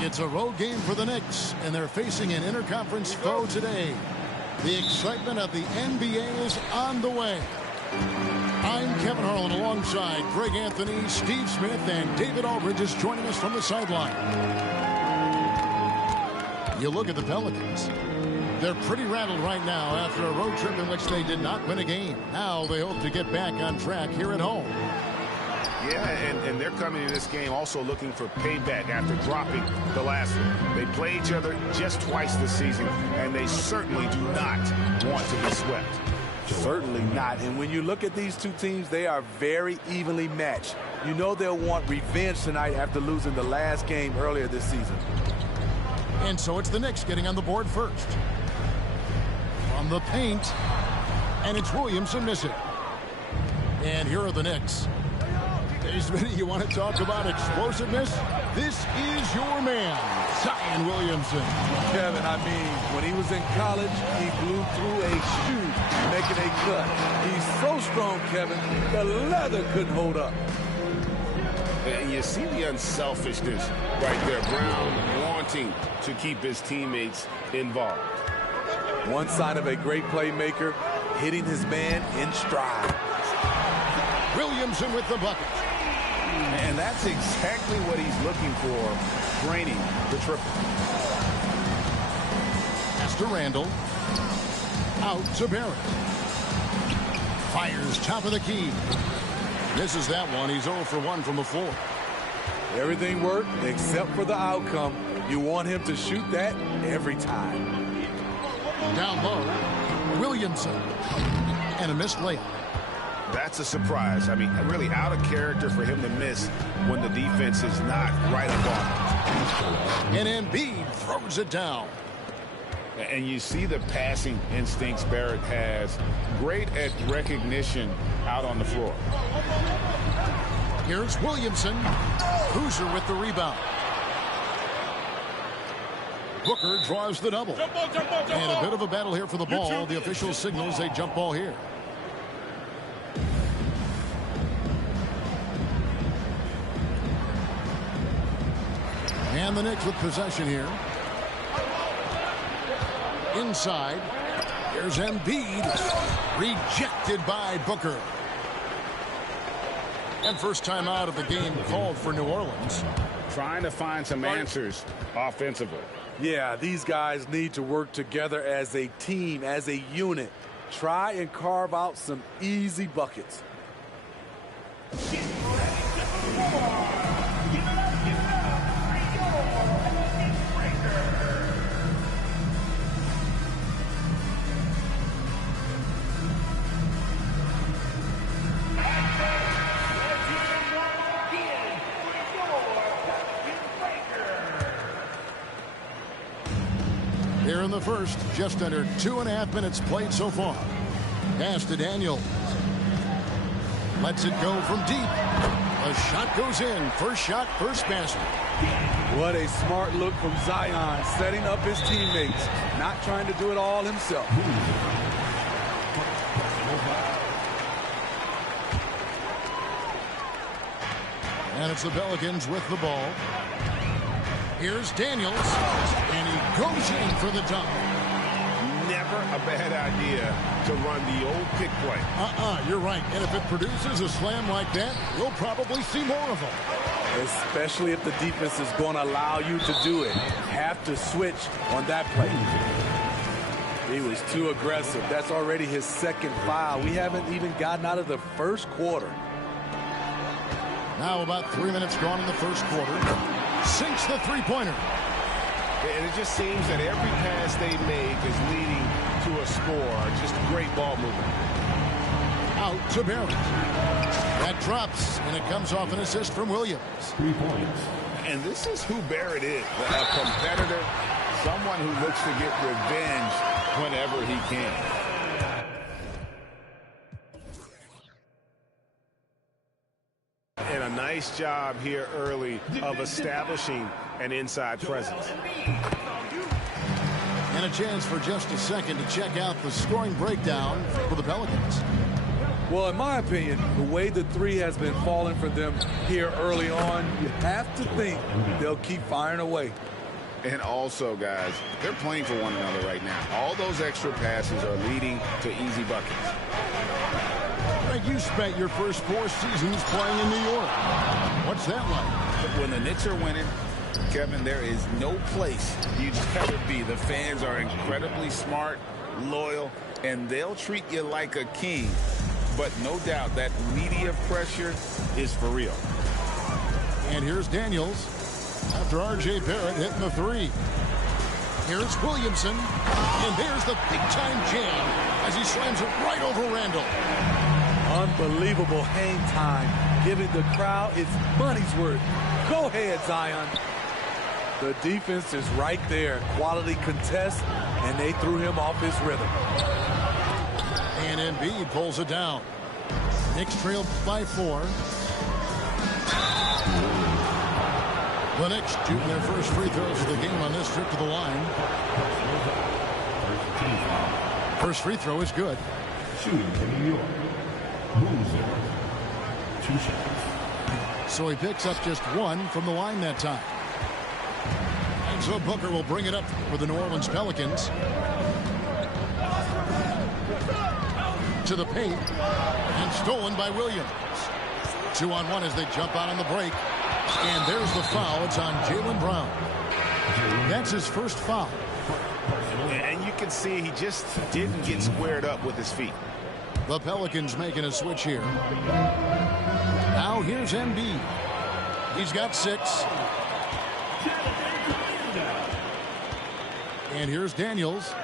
It's a road game for the Knicks, and they're facing an interconference foe today. The excitement of the NBA is on the way. I'm Kevin Harlan alongside Greg Anthony, Steve Smith, and David Aldridge is joining us from the sideline. You look at the Pelicans. They're pretty rattled right now after a road trip in which they did not win a game. Now they hope to get back on track here at home. Yeah, and they're coming in this game also looking for payback after dropping the last one. They play each other just twice this season, and they certainly do not want to be swept. Certainly not. And when you look at these two teams, they are very evenly matched. You know they'll want revenge tonight after losing the last game earlier this season. And so it's the Knicks getting on the board first. From the paint, and it's Williamson missing. And here are the Knicks. Hey, Smitty, you want to talk about explosiveness? This is your man, Zion Williamson. Kevin, I mean, when he was in college, he blew through a shoe making a cut. He's so strong, Kevin, the leather couldn't hold up. And you see the unselfishness right there. Brown wanting to keep his teammates involved. One sign of a great playmaker, hitting his man in stride. Williamson with the bucket. And that's exactly what he's looking for, draining the triple. Pass to Randall. Out to Barrett. Fires top of the key. Misses that one. He's 0 for 1 from the floor. Everything worked except for the outcome. You want him to shoot that every time. Down low, Williamson. And a missed layup. That's a surprise. I mean, really out of character for him to miss when the defense is not right up on him. And Embiid throws it down. And you see the passing instincts Barrett has. Great at recognition out on the floor. Here's Williamson. Boozer with the rebound. Booker draws the double. And a bit of a battle here for the ball. The official signals a jump ball here. And the Knicks with possession here. Inside. Here's Embiid. Rejected by Booker. And first time out of the game called for New Orleans. Trying to find some answers offensively. Yeah, these guys need to work together as a team, as a unit. Try and carve out some easy buckets. Here in the first, just under 2.5 minutes played so far. Pass to Daniel. Lets it go from deep. The shot goes in. First shot, first basket. What a smart look from Zion, setting up his teammates, not trying to do it all himself. And it's the Pelicans with the ball. Here's Daniels, and he goes in for the dunk. Never a bad idea to run the old pick play. You're right. And if it produces a slam like that, we'll probably see more of them. Especially if the defense is going to allow you to do it. Have to switch on that play. He was too aggressive. That's already his second foul. We haven't even gotten out of the first quarter. Now about 3 minutes gone in the first quarter. Sinks the three-pointer. And it just seems that every pass they make is leading to a score. Just great ball movement. Out to Barrett. That drops, and it comes off an assist from Williams. 3 points. And this is who Barrett is. A competitor, someone who looks to get revenge whenever he can. And a nice job here early of establishing an inside presence. And a chance for just a second to check out the scoring breakdown for the Pelicans. Well, in my opinion, the way the three has been falling for them here early on, you have to think they'll keep firing away. And also, guys, they're playing for one another right now. All those extra passes are leading to easy buckets. Greg, you spent your first 4 seasons playing in New York. What's that like? When the Knicks are winning, Kevin, there is no place you'd rather be. The fans are incredibly smart, loyal, and they'll treat you like a king. But no doubt that media pressure is for real. And here's Daniels after R.J. Barrett hitting the 3. Here's Williamson, and there's the big-time jam as he slams it right over Randall. Unbelievable hang time, giving the crowd its money's worth. Go ahead, Zion. The defense is right there. Quality contest, and they threw him off his rhythm. And Embiid pulls it down. Knicks trail by 4. The Knicks shooting their first free throws of the game on this trip to the line. First free throw is good. Shooting for New York. Boozer. 2 shots. So he picks up just 1 from the line that time. And so Booker will bring it up for the New Orleans Pelicans. To the paint. And stolen by Williams. 2-on-1 as they jump out on the break. And there's the foul. It's on Jaylen Brown. That's his first foul. And you can see he just didn't get squared up with his feet. The Pelicans making a switch here. Now here's Embiid. He's got 6. And here's Daniels.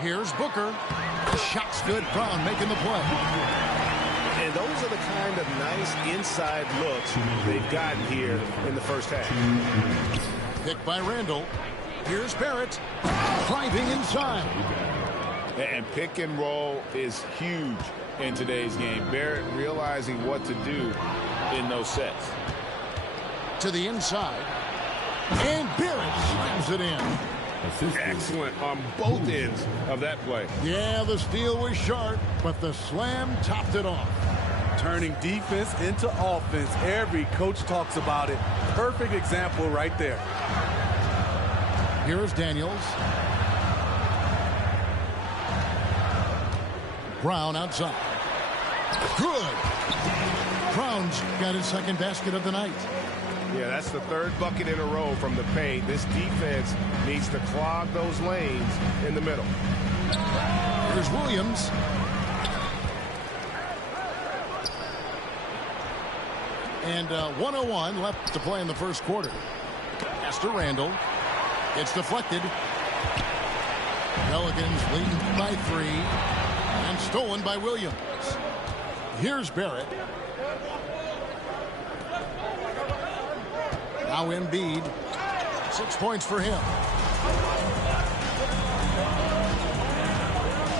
Here's Booker. The shot's good. Brown making the play. And those are the kind of nice inside looks they've gotten here in the first half. Picked by Randall. Here's Barrett. Driving inside. And pick and roll is huge in today's game. Barrett realizing what to do in those sets. To the inside. And Barrett slams it in. Excellent on both ends of that play. Yeah, the steal was sharp, but the slam topped it off. Turning defense into offense. Every coach talks about it. Perfect example right there. Here's Daniels. Brown outside. Good. Brown's got his second basket of the night. Yeah, that's the 3rd bucket in a row from the paint. This defense needs to clog those lanes in the middle. Here's Williams. And 1:01 left to play in the first quarter. Pass to Randall. It's deflected. Pelicans lead by 3. And stolen by Williams. Here's Barrett. Now Embiid. 6 points for him.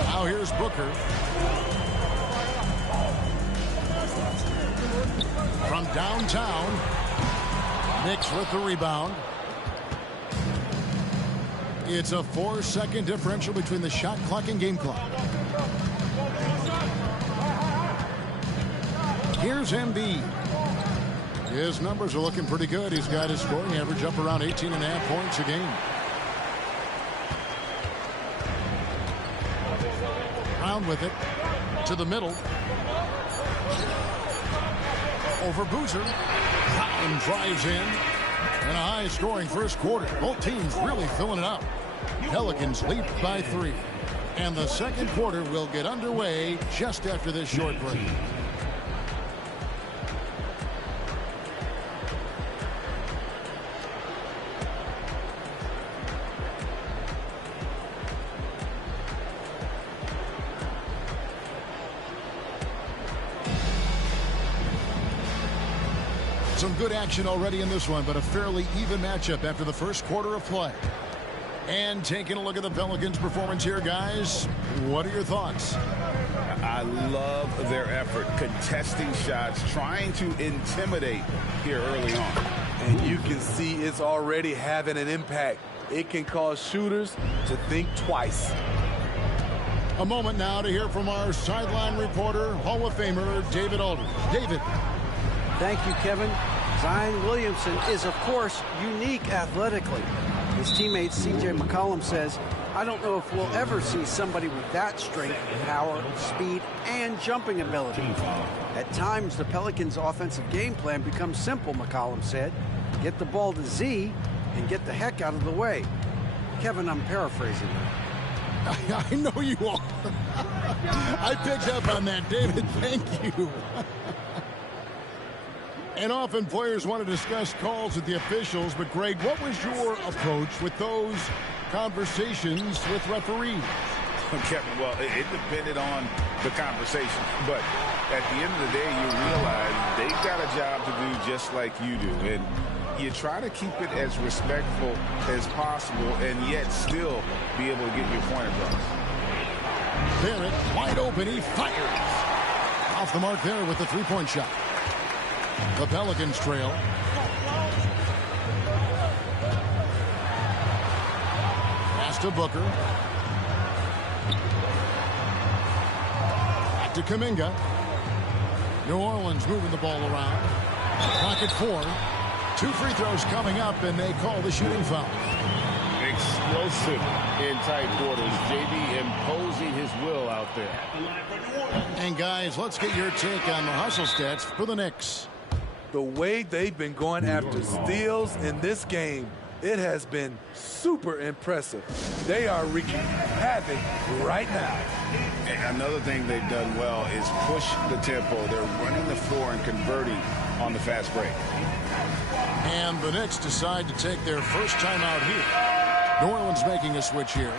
Now here's Booker. Downtown. Knicks with the rebound. It's a 4-second differential between the shot clock and game clock. Here's Embiid. His numbers are looking pretty good. He's got his scoring average up around 18.5 points a game. Brown with it to the middle. Over Boozer. And drives in. And a high-scoring first quarter. Both teams really filling it up. Pelicans lead by 3. And the second quarter will get underway just after this short break. Some good action already in this one, but a fairly even matchup after the first quarter of play. And taking a look at the Pelicans' performance here, guys, what are your thoughts? I love their effort, contesting shots, trying to intimidate here early on. And you can see it's already having an impact. It can cause shooters to think twice. A moment now to hear from our sideline reporter, Hall of Famer David Aldridge. David. Thank you, Kevin. Zion Williamson is, of course, unique athletically. His teammate C.J. McCollum says, I don't know if we'll ever see somebody with that strength, power, speed, and jumping ability. At times, the Pelicans' offensive game plan becomes simple, McCollum said. Get the ball to Z and get the heck out of the way. Kevin, I'm paraphrasing that. I know you are. I picked up on that, David. Thank you. And often players want to discuss calls with the officials, but Greg, what was your approach with those conversations with referees? Kevin, well, it depended on the conversation, but at the end of the day, you realize they've got a job to do just like you do, and you try to keep it as respectful as possible and yet still be able to get your point across. Barrett, wide open, he fires. Off the mark there with the three-point shot. The Pelicans trail. Pass to Booker. Back to Kuminga. New Orleans moving the ball around. Clock at 4. 2 free throws coming up, and they call the shooting foul. Explosive in tight quarters. JB imposing his will out there. And guys, let's get your take on the hustle stats for the Knicks. The way they've been going after steals in this game, it has been super impressive. They are wreaking havoc right now. And another thing they've done well is push the tempo. They're running the floor and converting on the fast break. And the Knicks decide to take their first time out here. New Orleans making a switch here.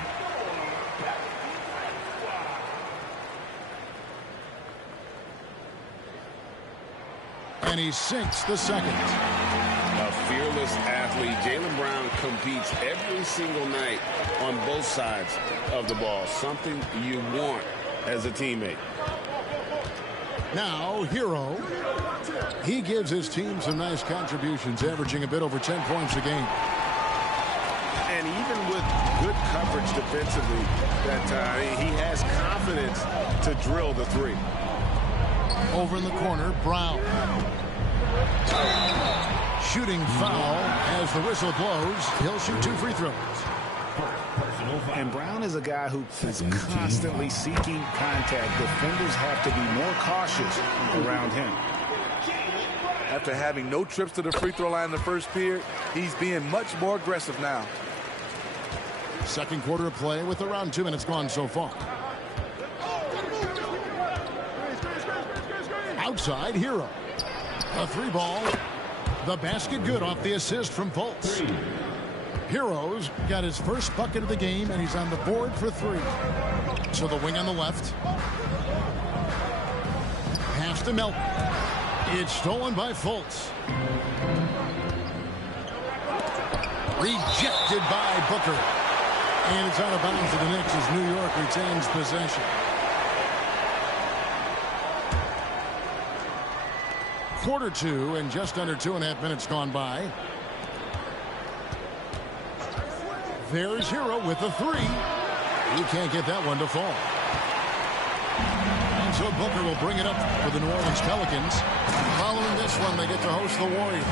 And he sinks the second. A fearless athlete. Jaylen Brown competes every single night on both sides of the ball. Something you want as a teammate. Now, Hero. He gives his team some nice contributions, averaging a bit over 10 points a game. And even with good coverage defensively that time, he has confidence to drill the three. Over in the corner, Brown. Shooting foul as the whistle blows. He'll shoot 2 free throws. And Brown is a guy who is constantly seeking contact. Defenders have to be more cautious around him. After having no trips to the free throw line in the first period, he's being much more aggressive now. Second quarter of play with around 2 minutes gone so far. Outside, Hero. A 3-ball. The basket good off the assist from Fultz. Hero's got his first bucket of the game, and he's on the board for 3. So the wing on the left. Pass to Melton. It's stolen by Fultz. Rejected by Booker. And it's out of bounds to the Knicks as New York retains possession. Quarter two and just under 2.5 minutes gone by. There's Hero with the three. He can't get that one to fall. And so Booker will bring it up for the New Orleans Pelicans. Following this one, they get to host the Warriors.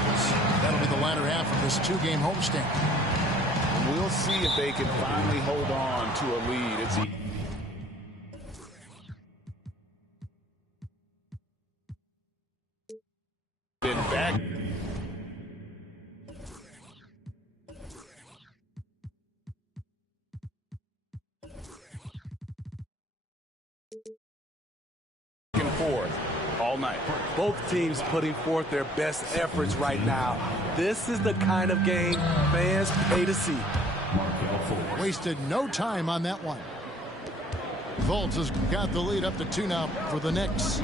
That'll be the latter half of this two-game homestand. We'll see if they can finally hold on to a lead. It's been back. And forth all night. Both teams putting forth their best efforts right now. This is the kind of game fans pay to see. Wasted no time on that one. Fultz has got the lead up to 2 now for the Knicks.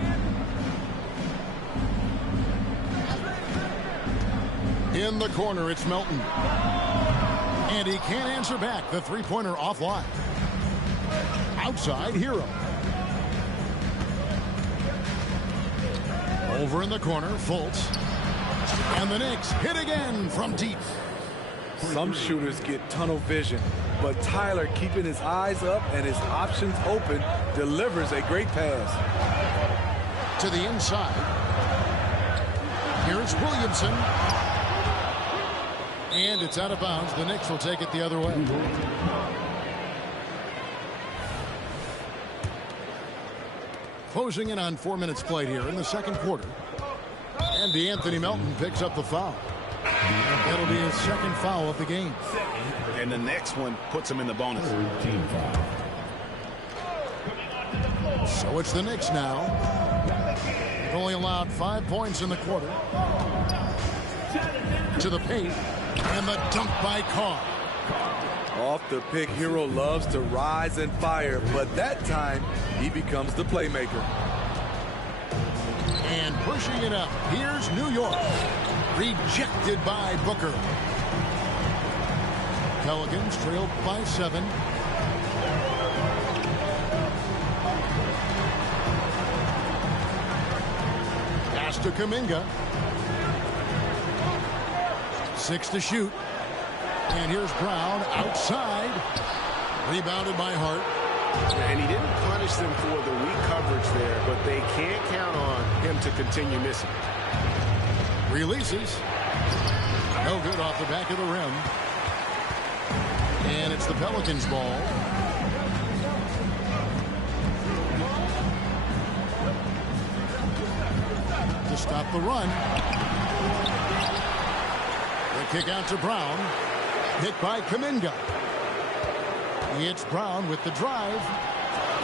In the corner, it's Melton. And he can't answer back. The three-pointer offline. Outside, Hero. Over in the corner, Fultz. And the Knicks hit again from deep. Some shooters get tunnel vision, but Tyler, keeping his eyes up and his options open, delivers a great pass. To the inside. Here's Williamson. And it's out of bounds. The Knicks will take it the other way. Closing in on 4 minutes played here in the second quarter. And DeAnthony Melton picks up the foul. That'll be his second foul of the game. And the next one puts him in the bonus. So it's the Knicks now. They've only allowed 5 points in the quarter. To the paint. And the dunk by Carr. Off the pick, Hero loves to rise and fire, but that time he becomes the playmaker. And pushing it up, here's New York. Rejected by Booker. Pelicans trailed by 7. Pass to Kuminga. 6 to shoot. And here's Brown outside. Rebounded by Hart. And he didn't punish them for the weak coverage there, but they can't count on him to continue missing. Releases. No good off the back of the rim. And it's the Pelicans' ball. To stop the run. The kick out to Brown. Hit by Kuminga. It's Brown with the drive.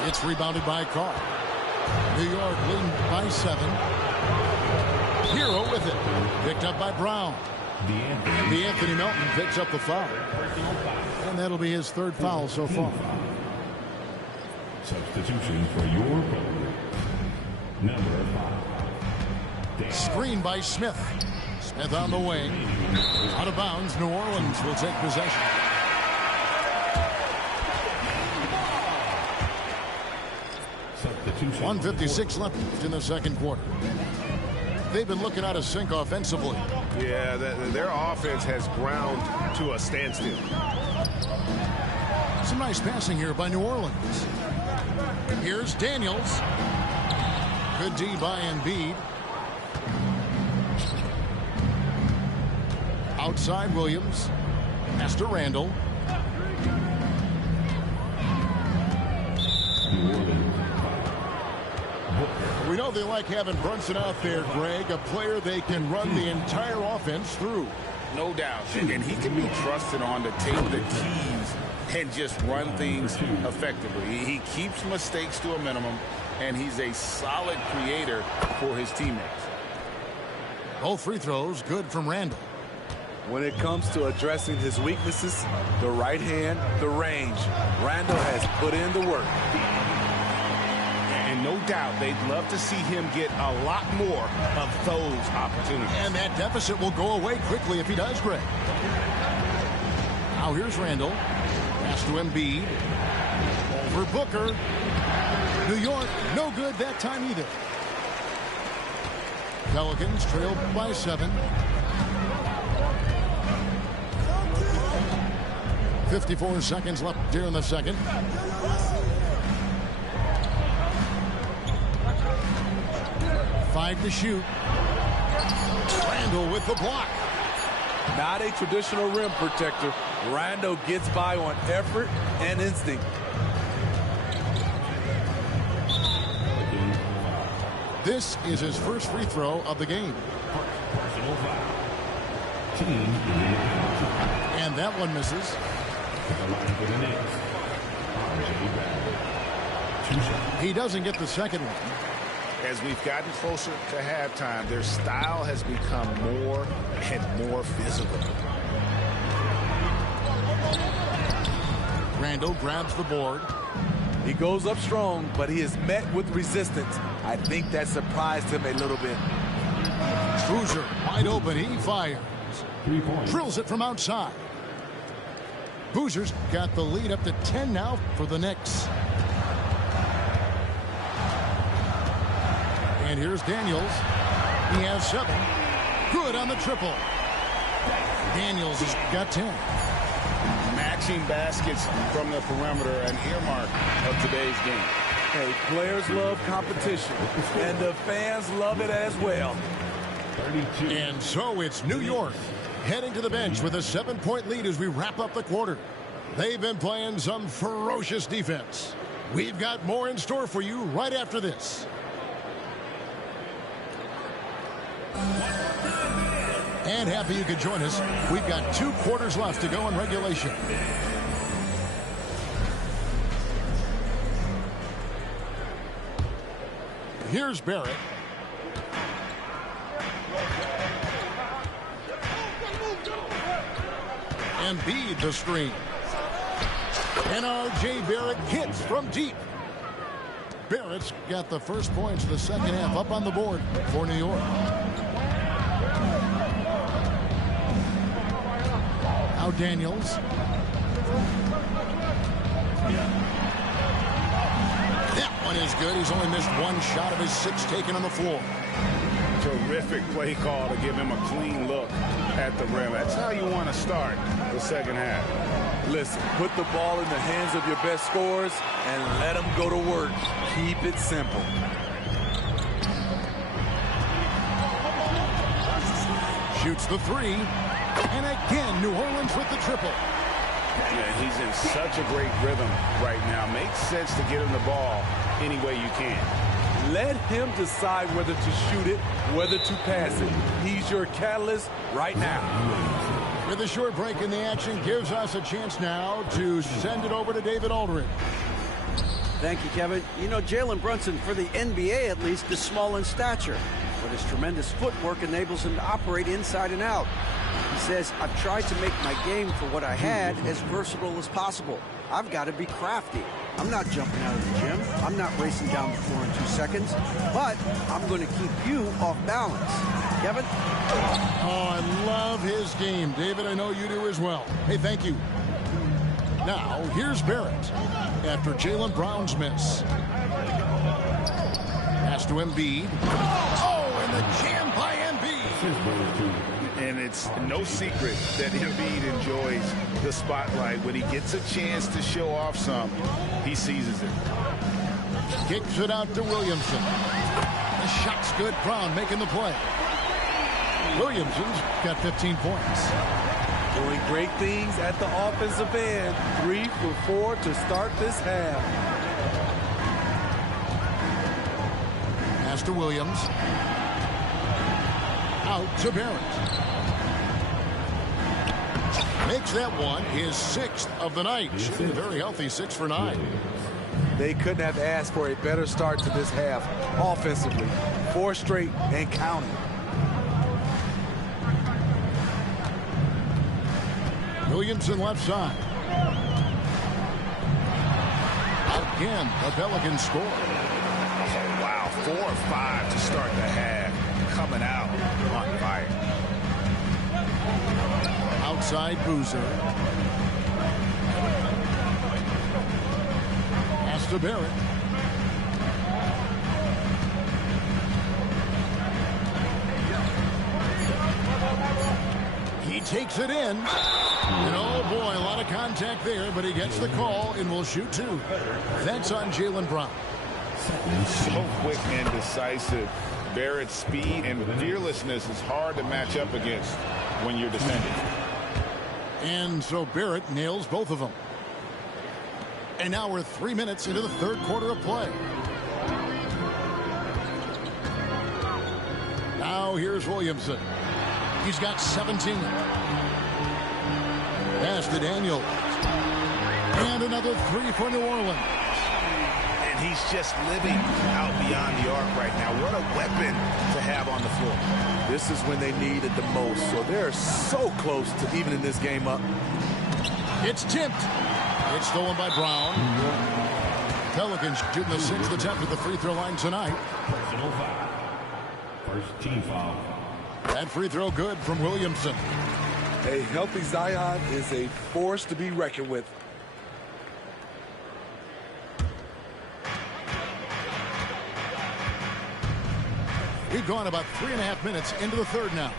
It's rebounded by Carr. New York leading by 7. Hero with it. Picked up by Brown. DeAnthony Melton picks up the foul. And that'll be his 3rd foul so far. Substitution for your player. Number 5. Screen by Smith. Smith on the wing. Out of bounds. New Orleans will take possession. Substitution. 1:56 left in the second quarter. They've been looking out of sync offensively. Yeah, their offense has ground to a standstill. Some nice passing here by New Orleans. Here's Daniels. Good D by Embiid. Outside Williams. Pass to Randall. We know they like having Brunson out there, Greg, a player they can run the entire offense through. No doubt. And he can be trusted on to take the keys and just run things effectively. He keeps mistakes to a minimum, and he's a solid creator for his teammates. Both free throws good from Randall. When it comes to addressing his weaknesses, the right hand, the range, Randall has put in the work. And no doubt they'd love to see him get a lot more of those opportunities. And that deficit will go away quickly if he does, Greg. Now here's Randall. Pass to Embiid. Over Booker. New York, no good that time either. Pelicans trail by 7. 54 seconds left here in the second. Five to shoot. Randall with the block. Not a traditional rim protector. Randall gets by on effort and instinct. This is his first free throw of the game. Personal foul. Team penalty. And that one misses. The line for the Knicks. R.J. Barrett. 2 shots. He doesn't get the second one. As we've gotten closer to halftime, their style has become more and more physical. Randall grabs the board. He goes up strong, but he is met with resistance. I think that surprised him a little bit. Boozer wide open. He fires. 3 points. Drills it from outside. Boozer's got the lead up to 10 now for the Knicks. And here's Daniels. He has 7. Good on the triple. Daniels has got 10. Matching baskets from the perimeter, an earmark of today's game. Hey, players love competition, and the fans love it as well. 32. And so it's New York heading to the bench with a 7-point lead as we wrap up the quarter. They've been playing some ferocious defense. We've got more in store for you right after this. And happy you could join us. We've got 2 quarters left to go in regulation. Here's Barrett. Embiid the screen. And R.J. Barrett hits from deep. Barrett's got the first points of the second half up on the board for New York. Now Daniels. That one is good. He's only missed 1 shot of his 6 taken on the floor. Terrific play call to give him a clean look at the rim. That's how you want to start the second half. Listen, put the ball in the hands of your best scorers and let them go to work. Keep it simple. Shoots the 3. And again, New Orleans with the triple. Yeah, he's in such a great rhythm right now. Makes sense to get him the ball any way you can. Let him decide whether to shoot it, whether to pass it. He's your catalyst right now. With a short break in the action, gives us a chance now to send it over to David Aldridge. Thank you, Kevin. You know, Jalen Brunson, for the NBA at least, is small in stature, but his tremendous footwork enables him to operate inside and out. He says, I've tried to make my game for what I had as versatile as possible. I've got to be crafty. I'm not jumping out of the gym. I'm not racing down the floor in 2 seconds, but I'm going to keep you off balance. Kevin? Oh, I love his game. David, I know you do as well. Hey, thank you. Now, here's Barrett after Jaylen Brown's miss. Pass to Embiid. Oh, and the jam by Embiid. And it's no secret that Embiid enjoys the spotlight. When he gets a chance to show off some, he seizes it. Kicks it out to Williamson. The shot's good. Brown making the play. Williamson's got 15 points. Doing great things at the offensive end. 3 for 4 to start this half. Pass to Williams. Out to Barrett. Makes that one his 6th of the night. Shooting a very healthy 6 for 9. They couldn't have asked for a better start to this half offensively. 4 straight and counting. Williamson left side. Again, the Pelicans score. Oh, wow, 4 or 5 to start the half. Coming out on fire. Outside Boozer. Pass to Barrett. He takes it in. And oh boy, a lot of contact there, but he gets the call and will shoot two. That's on Jaylen Brown. So quick and decisive. Barrett's speed and fearlessness is hard to match up against when you're defending. And so Barrett nails both of them. And now we're 3 minutes into the third quarter of play. Now here's Williamson. He's got 17. Pass to Daniels. And another three for New Orleans. And he's just living out beyond the arc right now. What a weapon to have on the floor. This is when they need it the most. So they're so close to evening this game up. It's tipped. It's stolen by Brown. Pelicans shooting the sixth attempt at the free throw line tonight. Personal foul. First team foul. That free throw good from Williamson. A healthy Zion is a force to be reckoned with. We've gone about 3.5 minutes into the third now.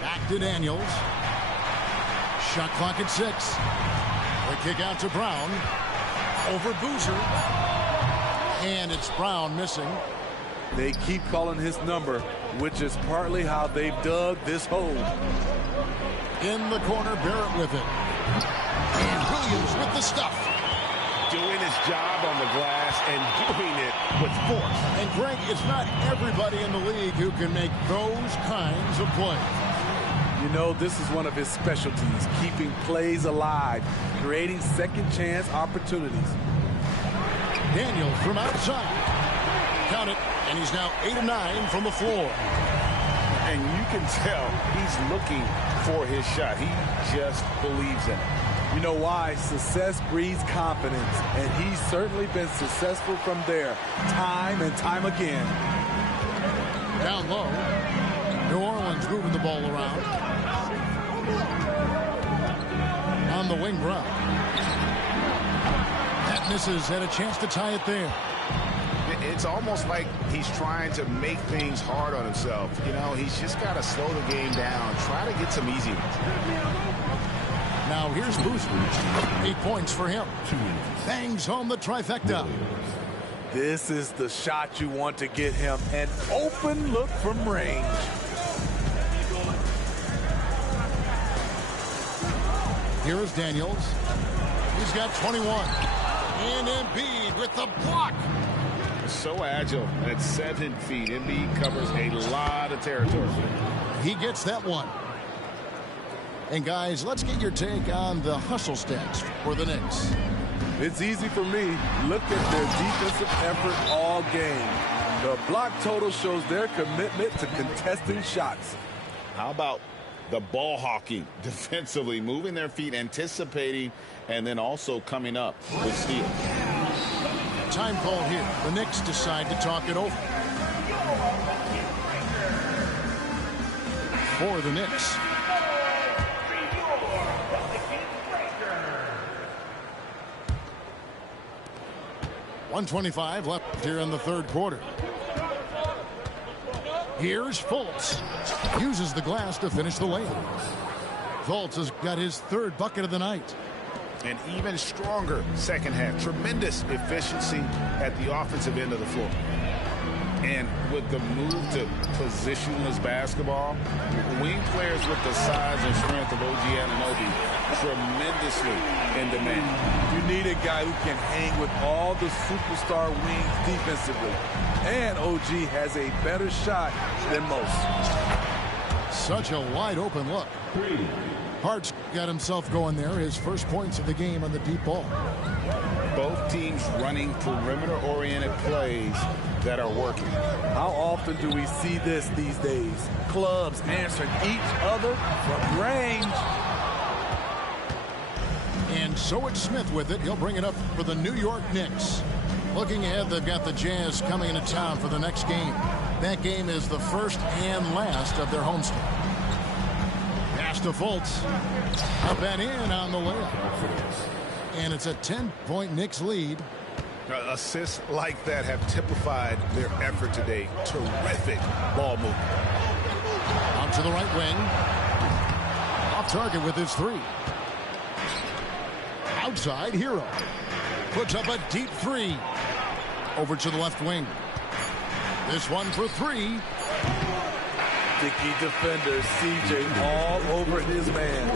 Back to Daniels. Shot clock at 6. The kick out to Brown. Over Boozer. And it's Brown missing. They keep calling his number, which is partly how they've dug this hole. In the corner, Barrett with it. And Williams with the stuff. Doing his job on the glass and doing it with force. And Greg, it's not everybody in the league who can make those kinds of plays. You know, this is one of his specialties, keeping plays alive, creating second chance opportunities. Daniels from outside. Count it, and he's now 8 of 9 from the floor. And you can tell he's looking for his shot. He just believes in it. You know why? Success breeds confidence, and he's certainly been successful from there, time and time again. Down low. New Orleans moving the ball around. On the wing, Brown. That misses, had a chance to tie it there. It's almost like he's trying to make things hard on himself. You know, he's just got to slow the game down, try to get some easy ones. Now here's Boozer. 8 points for him. Bangs home the trifecta. This is the shot you want to get him. An open look from range. Here is Daniels. He's got 21. And Embiid with the block. So agile at 7 feet. Embiid covers a lot of territory. He gets that one. And guys, let's get your take on the hustle stats for the Knicks. It's easy for me. Look at their defensive effort all game. The block total shows their commitment to contesting shots. How about the ball hawking defensively, moving their feet, anticipating, and then also coming up with steals. Time call here. The Knicks decide to talk it over. For the Knicks. .125 left here in the third quarter. Here's Fultz. Uses the glass to finish the layup. Fultz has got his third bucket of the night. An even stronger second half. Tremendous efficiency at the offensive end of the floor. And with the move to positionless basketball, wing players with the size and strength of OG Anunoby tremendously in demand. You need a guy who can hang with all the superstar wings defensively. And OG has a better shot than most. Such a wide open look. Hart's got himself going there. His first points of the game on the deep ball. Both teams running perimeter-oriented plays that are working. How often do we see this these days? Clubs answering each other from range. And so it's Smith with it. He'll bring it up for the New York Knicks. Looking ahead, they've got the Jazz coming into town for the next game. That game is the first and last of their homestand. Pass to Fultz. Up and in on the layup. And it's a 10-point Knicks lead. Assists like that have typified their effort today. Terrific ball movement. Out to the right wing. Off target with his three. Outside, Hero. Puts up a deep three. Over to the left wing. This one for three. Sticky defender, CJ all over his man.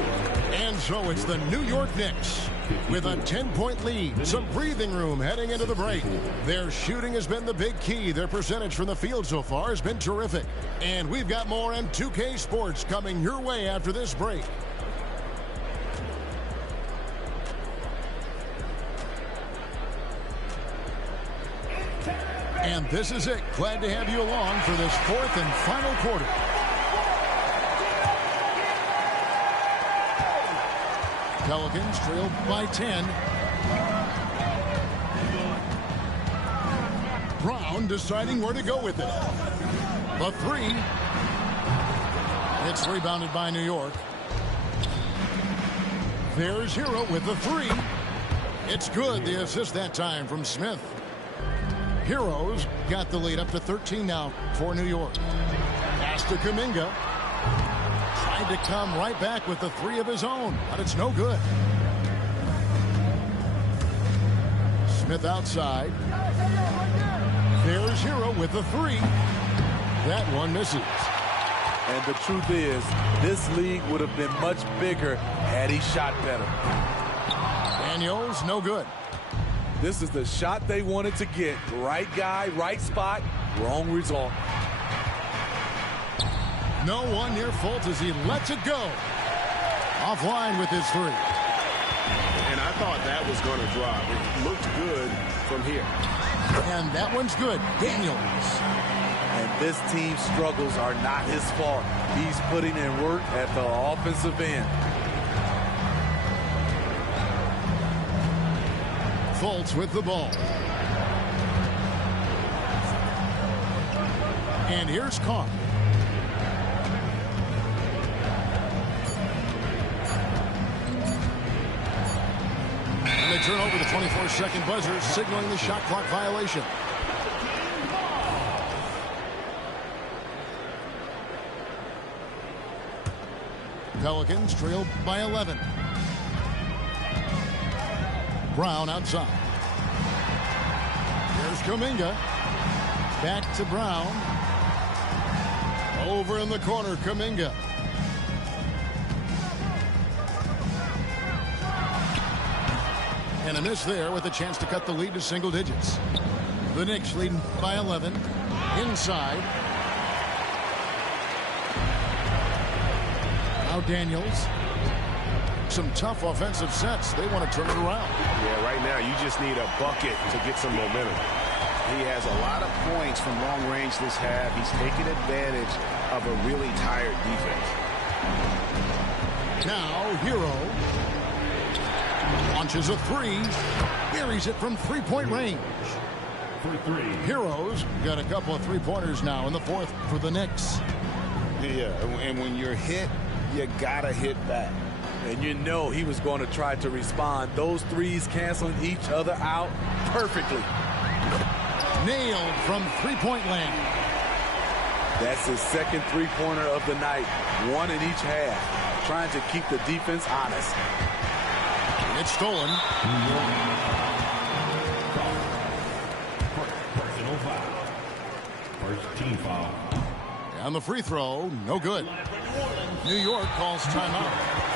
And so it's the New York Knicks with a 10-point lead. Some breathing room heading into the break. Their shooting has been the big key. Their percentage from the field so far has been terrific. And we've got more M2K Sports coming your way after this break. And this is it. Glad to have you along for this fourth and final quarter. Pelicans trail by 10. Brown deciding where to go with it. The three. It's rebounded by New York. There's Hero with the three. It's good. The assist that time from Smith. Heroes got the lead up to 13 now for New York. Pass to Kuminga. Tried to come right back with the three of his own, but it's no good. Smith outside. There's Hero with the three. That one misses. And the truth is, this league would have been much bigger had he shot better. Daniels, no good. This is the shot they wanted to get. Right guy, right spot, wrong result. No one near Fultz as he lets it go. Offline with his three. And I thought that was going to drop. It looked good from here. And that one's good. Daniels. And this team's struggles are not his fault. He's putting in work at the offensive end. Fultz with the ball. And here's Carr. And they turn over the 24-second buzzer, signaling the shot clock violation. Pelicans trail by 11. Brown outside. Here's Kuminga. Back to Brown. Over in the corner, Kuminga. And a miss there with a chance to cut the lead to single digits. The Knicks leading by 11. Inside. Now Daniels. Some tough offensive sets. They want to turn it around. Yeah, right now you just need a bucket to get some momentum. He has a lot of points from long range this half. He's taking advantage of a really tired defense. Now Hero launches a three. Buries it from three-point range. For three. Heroes got a couple of three-pointers now in the fourth for the Knicks. Yeah, and when you're hit, you gotta hit back. And you know he was going to try to respond. Those threes canceling each other out perfectly. Nailed from three-point land. That's his second three-pointer of the night. One in each half. Trying to keep the defense honest. It's stolen. Personal foul. First team foul. And the free throw, no good. New York calls timeout.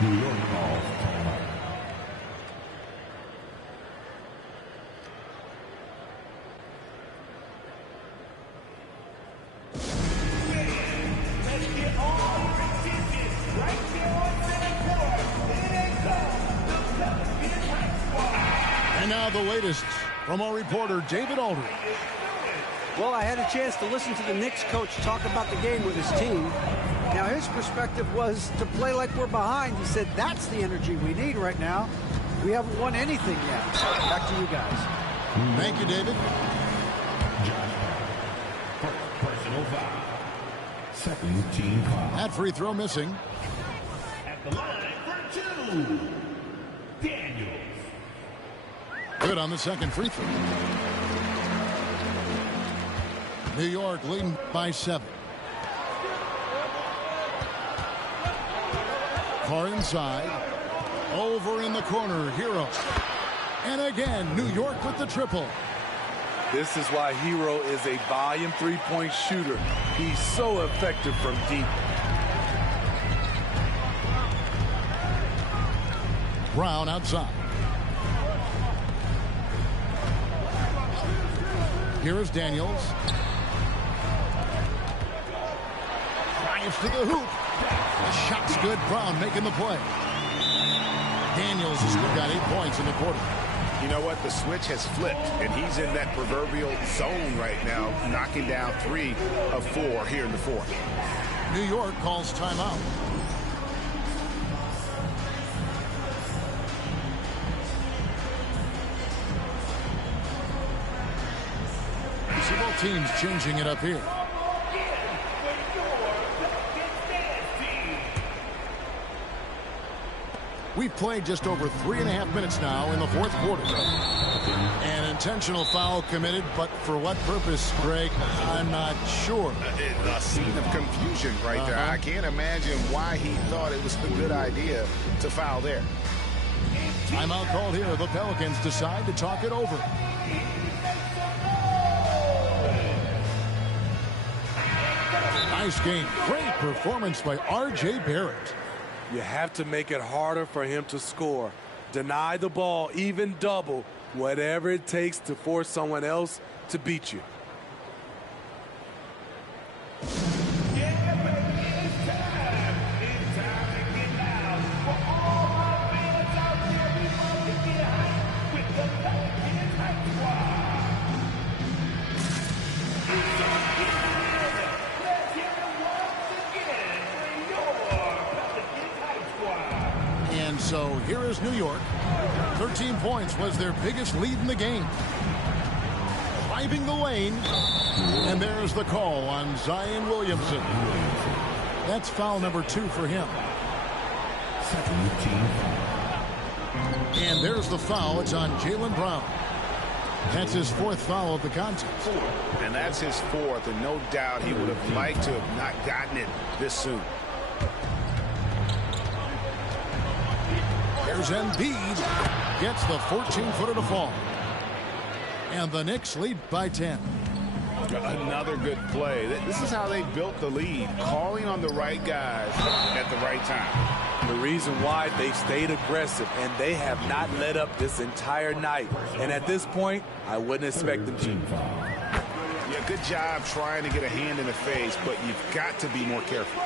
New York calls timeout. And now the latest from our reporter, David Aldridge. Well, I had a chance to listen to the Knicks coach talk about the game with his team. Now, his perspective was to play like we're behind. He said that's the energy we need right now. We haven't won anything yet. Back to you guys. Thank you, David. Josh Hart. Personal foul. Second team foul. That free throw missing. At the line for two. Daniels. Good on the second free throw. New York leading by 7. Far inside. Over in the corner, Hero. And again, New York with the triple. This is why Hero is a volume three-point shooter. He's so effective from deep. Brown outside. Here is Daniels. Drives to the hoop. The shot's good. Brown making the play. Daniels has got 8 points in the quarter. You know what? The switch has flipped, and he's in that proverbial zone right now, knocking down 3 of 4 here in the fourth. New York calls timeout. You see both teams changing it up here. We've played just over 3.5 minutes now in the fourth quarter. An intentional foul committed, but for what purpose, Greg, I'm not sure. A scene of confusion right there. I can't imagine why he thought it was a good idea to foul there. Timeout called here. The Pelicans decide to talk it over. Nice game. Great performance by R.J. Barrett. You have to make it harder for him to score. Deny the ball, even double, whatever it takes to force someone else to beat you. So here is New York. 13 points was their biggest lead in the game. Driving the lane. And there's the call on Zion Williamson. That's foul number 2 for him. And there's the foul. It's on Jaylen Brown. That's his 4th foul of the contest. And that's his 4th, and no doubt he would have liked to have not gotten it this soon. There's Embiid. Gets the 14-footer to fall. And the Knicks lead by 10. Another good play. This is how they built the lead, calling on the right guys at the right time. The reason why they stayed aggressive, and they have not let up this entire night. And at this point, I wouldn't expect them to. Yeah, good job trying to get a hand in the face, but you've got to be more careful.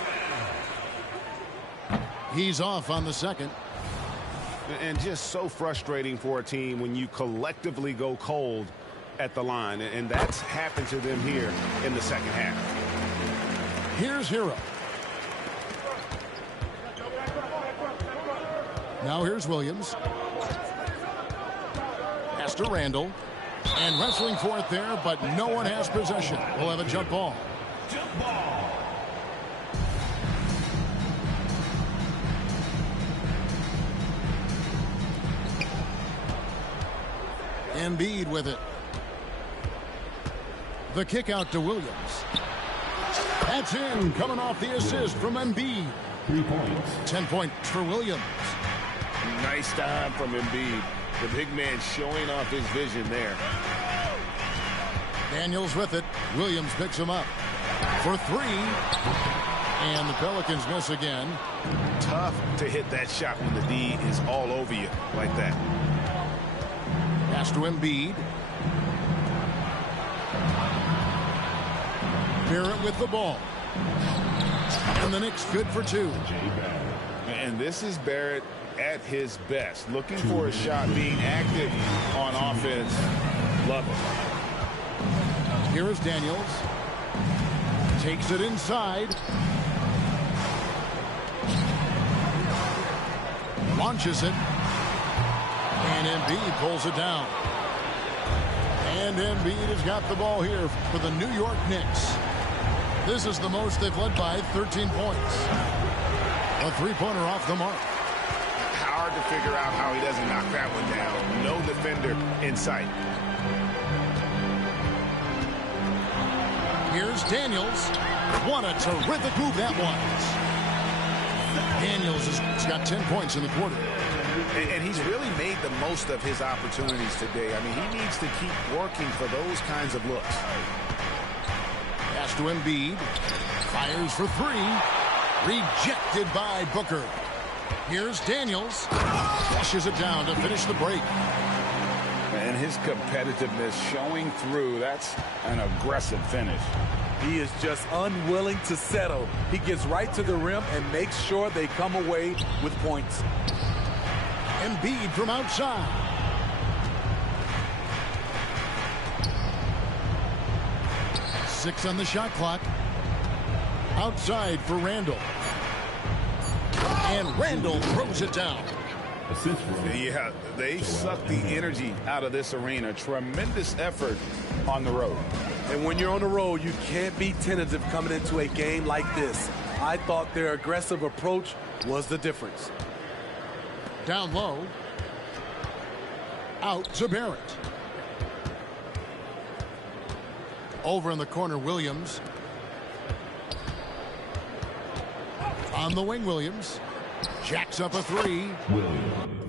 He's off on the second. And just so frustrating for a team when you collectively go cold at the line. And that's happened to them here in the second half. Here's Hero. Now here's Williams. Pass to Randall. And wrestling for it there, but no one has possession. We'll have a jump ball. Embiid with it. The kick out to Williams. That's in, coming off the assist from Embiid. 3 points. 10-point for Williams. Nice time from Embiid. The big man showing off his vision there. Daniels with it. Williams picks him up for 3. And the Pelicans miss again. Tough to hit that shot when the D is all over you like that. Pass to Embiid. Barrett with the ball. And the Knicks good for 2. And this is Barrett at his best. Looking for a shot, being active on offense. Love it. Here is Daniels. Takes it inside. Launches it. And Embiid pulls it down. And Embiid has got the ball here for the New York Knicks. This is the most they've led by 13 points. A 3-pointer off the mark. Hard to figure out how he doesn't knock that one down. No defender in sight. Here's Daniels. What a terrific move that was. Daniels has got 10 points in the quarter. And he's really made the most of his opportunities today. I mean, he needs to keep working for those kinds of looks. Pass to Embiid. Fires for three. Rejected by Booker. Here's Daniels. Flushes it down to finish the break. And his competitiveness showing through. That's an aggressive finish. He is just unwilling to settle. He gets right to the rim and makes sure they come away with points. Embiid from outside. Six on the shot clock. Outside for Randall. And Randall throws it down. Yeah, they sucked the energy out of this arena. Tremendous effort on the road. And when you're on the road, you can't be tentative coming into a game like this. I thought their aggressive approach was the difference. Down low. Out to Barrett. Over in the corner, Williams. On the wing, Williams. Jacks up a three. Williams.